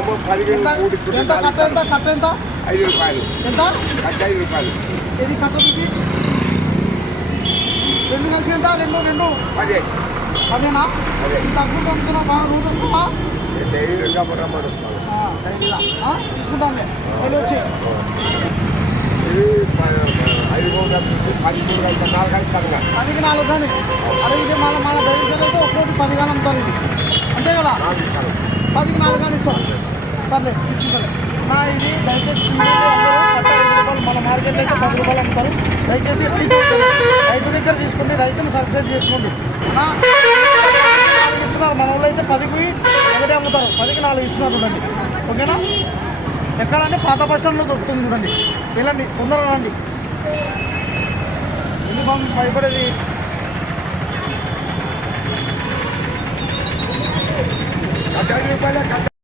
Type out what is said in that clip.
ఎంత కట్ట ఎంత కట్ట ఎంత 5 రూపాయలు ఎంత కట్ట 5 రూపాయలు ఇది కట్ట చూపి రెండు కలిసి ఎంత రెండు రెండు అదేనా తక్కువ అమ్ముతున్నావు బాగా రోజు వస్తావా తీసుకుంటానులే వెళ్ళి వచ్చి 10కి 4 కానీ అదే ఇదే మళ్ళీ బయలుదేరి అయితే ఒక్కోటి 10 కానీ అమ్ముతారు ఇది అంతే కదా 10కి 4 కానీ ఇస్తాం సర్లే తీసుకుంటాను నా ఇది దయచేసి సింగిల్ అందరూ కట్ట 5 రూపాయలు మన మార్కెట్లో అయితే 10 రూపాయలు అమ్ముతారు దయచేసి రైతు దగ్గర తీసుకుని రైతుని సబ్సిడీ చేసుకోండి నా ఇస్తున్నారు మన వాళ్ళు అయితే 10కి 1 అమ్ముతారు 10కి 4 ఇస్తున్నారు చూడండి ఓకేనా ఎక్కడంటే పాత బస్ స్టాండ్లో దొరుకుతుంది చూడండి వెళ్ళండి తొందరగా రండి ఎందుకు భయపడేది కట్ట 5 రూపాయలు కట్ట